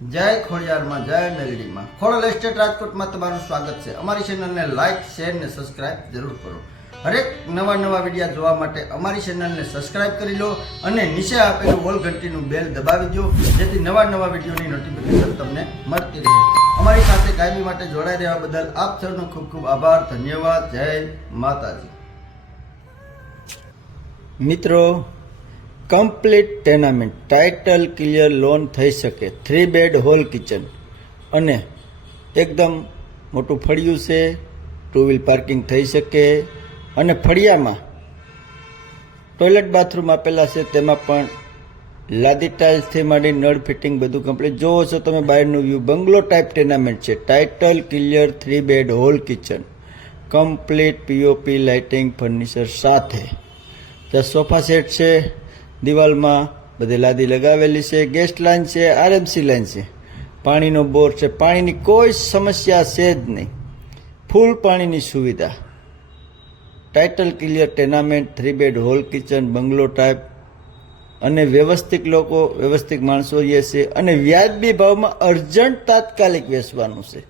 જય ખોડિયારમાં જય મેલડીમાં ખોડલ એસ્ટેટ રાજકોટમાં તમારું સ્વાગત છે। અમારી ચેનલને લાઇક શેર ને સબસ્ક્રાઇબ જરૂર કરો। હરેક નવા વિડીયો જોવા માટે અમારી ચેનલને સબસ્ક્રાઇબ કરી લો અને નીચે આપેલું ઓલ ઘંટીનું બેલ દબાવી દો, જેથી નવા વિડીયોની નોટિફિકેશન તમને મળતી રહે। અમારી સાથે કાયમી માટે જોડાઈ રહેવા બદલ આપ સૌનો ખૂબ ખૂબ આભાર, ધન્યવાદ। જય માતાજી। મિત્રો, complete tenement title clear loan થઈ શકે। 3 બેડ હોલ કિચન અને એકદમ મોટું ફળિયું છે, 2 વ્હીલ પાર્કિંગ થઈ શકે અને ફળિયામાં ટોયલેટ બાથરૂમ આપેલા છે, તેમાં પણ લાદી ટાઇલ્સથી માંડી નળ ફિટિંગ બધું કમ્પ્લીટ। જોવો છો તમે બહારનું વ્યૂ, બંગલો ટાઈપ ટેનામેન્ટ છે। Title clear 3 bed hall kitchen, complete POP lighting furniture સાથે। ત્યાં સોફા સેટ છે, દિવાલમાં બધી લાદી લગાવેલી છે, ગેસ લાઇન છે, આરએમસી લાઇન છે, પાણીનો બોર છે, પાણીની કોઈ સમસ્યા છે જ નહીં, ફૂલ પાણીની સુવિધા। Title clear tenement 3 bed hall kitchen, bungalow type અને વ્યવસ્થિત લોકો વ્યવસ્થિત માણસો રહે છે અને વ્યાજબી ભાવમાં અર્જન્ટ તાત્કાલિક વેચવાનું છે।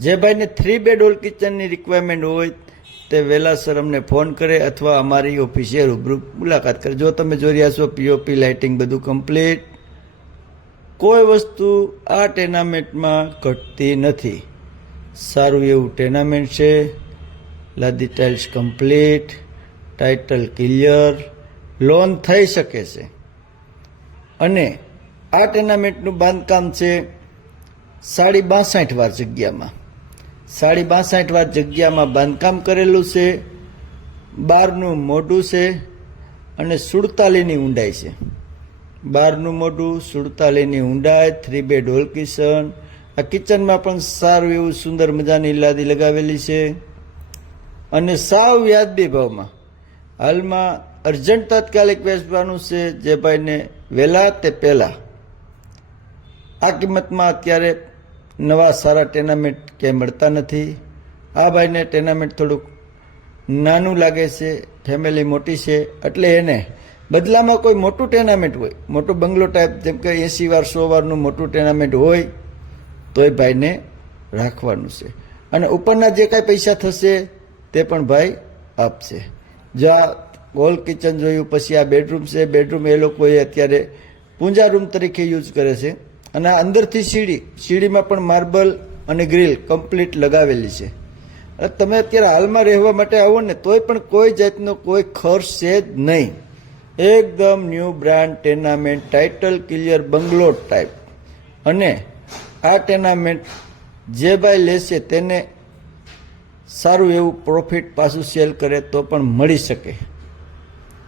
જે ભાઈને 3 બેડ હોલ કિચનની રિક્વાયરમેન્ટ હોય તે વહેલાસર અમને ફોન કરે અથવા અમારી ઓફિસે રૂબરૂ મુલાકાત કરે। જો તમે જોઈ રહ્યા છો પીઓપી લાઇટિંગ બધું કમ્પ્લીટ, કોઈ વસ્તુ આ ટેનામેન્ટમાં ઘટતી નથી। સારું એવું ટેનામેન્ટ છે, લાદી tiles complete, title clear, loan થઈ શકે છે અને આ ટેનામેન્ટનું બાંધકામ છે 62.5 વાર જગ્યામાં। 62.5 વાર જગ્યામાં બાંધકામ કરેલું છે, 12નું મોઢું છે અને 47ની ઊંડાઈ છે। 12નું મોઢું, 47ની ઊંડાઈ, 3 બેડ હોલ કિચન। આ કિચનમાં પણ સારું એવું સુંદર મજાની લાદી લગાવેલી છે અને સાવ વ્યાજબી ભાવમાં હાલમાં અર્જન્ટ તાત્કાલિક વેચવાનું છે। જે ભાઈને વહેલા તે પહેલાં આ કિંમતમાં અત્યારે નવા સારા ટેનામેન્ટ ક્યાંય મળતા નથી। આ ભાઈને ટેનામેન્ટ થોડુંક નાનું લાગે છે, ફેમિલી મોટી છે, એટલે એને બદલામાં કોઈ મોટું ટેનામેન્ટ હોય, મોટું બંગલો ટાઈપ, જેમ કે 80 વાર 100 વારનું મોટું ટેનામેન્ટ હોય તો એ ભાઈને રાખવાનું છે અને ઉપરના જે કાંઈ પૈસા થશે તે પણ ભાઈ આપશે। જો આ હોલ કિચન જોયું, પછી આ બેડરૂમ છે, બેડરૂમ એ લોકોએ અત્યારે પૂજા રૂમ તરીકે યુઝ કરે છે અને આ અંદરથી સીડીમાં પણ માર્બલ અને ગ્રીલ કમ્પ્લીટ લગાવેલી છે। તમે અત્યારે હાલમાં રહેવા માટે આવો ને તોય પણ કોઈ જાતનો કોઈ ખર્ચ છે જ નહીં, એકદમ new brand tenement, title clear bungalow type અને આ ટેનામેન્ટ જે ભાઈ લેશે તેને સારું એવું પ્રોફિટ પાછું સેલ કરે તો પણ મળી શકે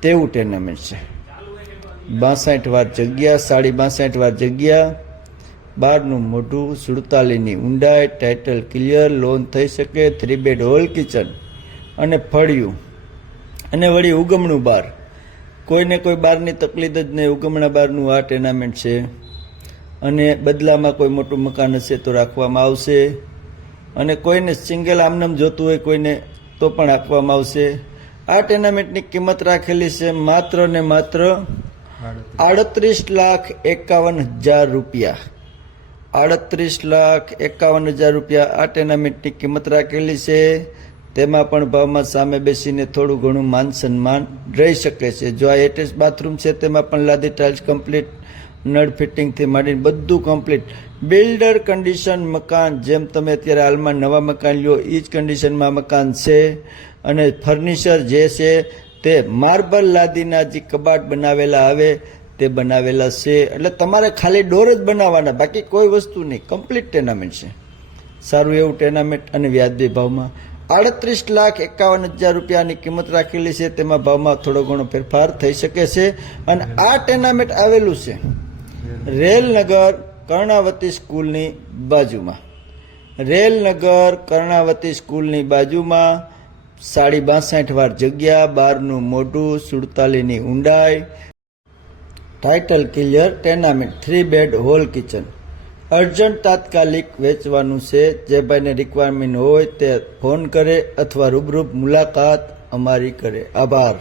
તેવું ટેનામેન્ટ છે। 62 વાર જગ્યા, 62.5 વાર જગ્યા, 12નું મોઢું, 47ની ઊંડાઈ, ટાઇટલ ક્લિયર, લોન થઈ શકે, 3 બેડ હોલ કિચન અને ફળિયું અને વળી ઉગમણું બાર। કોઈને કોઈ બારની તકલીફ જ નહીં, ઉગમણા બારનું આ ટેનામેન્ટ છે અને બદલામાં કોઈ મોટું મકાન હશે તો રાખવામાં આવશે અને કોઈને સિંગલ આમનામ જોતું હોય કોઈને તો પણ આપવામાં આવશે। આ ટેનામેન્ટની કિંમત રાખેલી છે માત્ર ને માત્ર 38,51,000 રૂપિયા। 38,51,000 રૂપિયા આ ટેનામેન્ટની કિંમત રાખેલી છે। તેમાં પણ ભાવમાં સામે બેસીને થોડું ઘણું માન સન્માન રહી શકે છે। જો આ એટેચ બાથરૂમ છે તેમાં પણ લાદી ટાઇલ્સ કમ્પ્લીટ, નળ ફિટિંગથી માંડીને બધું કમ્પ્લીટ, બિલ્ડર કન્ડિશન મકાન, જેમ તમે અત્યારે હાલમાં નવા મકાન લ્યો એ જ કન્ડિશનમાં મકાન છે અને ફર્નિચર જે છે તે માર્બલ લાદીના જે કબાટ બનાવેલા આવે તે બનાવેલા છે, એટલે તમારે ખાલી ડોર જ બનાવવાના, બાકી કોઈ વસ્તુ નહીં, કમ્પ્લીટ ટેનામેન્ટ છે। સારું એવું ટેનામેન્ટ અને વ્યાજબી ભાવમાં 38,51,000 રૂપિયાની કિંમત રાખેલી છે। તેમાં ભાવમાં થોડો ઘણો ફેરફાર થઈ શકે છે અને આ ટેનામેન્ટ આવેલું છે રેલનગર કર્ણાવતી સ્કૂલની બાજુમાં। રેલનગર કર્ણાવતી સ્કૂલની બાજુમાં 62.5 વાર જગ્યા, 12નું મોઢું, 47ની ઊંડાઈ, title clear tenement, 3 bed hall kitchen, urgent તાત્કાલિક વેચવાનું છે। જે ભાઈને રિક્વાયરમેન્ટ હોય તે ફોન કરે અથવા રૂબરૂ મુલાકાત અમારી કરે। આભાર।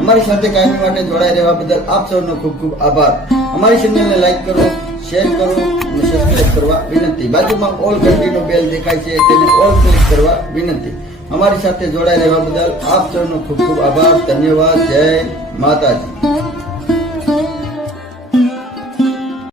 અમારી સાથે કાયમી માટે જોડાઈ રહેવા બદલ આપ સૌનો ખૂબ ખૂબ આભાર। અમારી ચેનલને લાઈક કરો, શેર કરો અને સબસ્ક્રાઇબ કરવા વિનંતી. બાજુમાં ઓલ ઘંટીનો બેલ દેખાય છે તેને ઓલ ક્લિક કરવા વિનંતી. અમારી સાથે જોડાઈ રહેવા બદલ આપ સૌનો ખૂબ ખૂબ આભાર. ધન્યવાદ. જય માતાજી.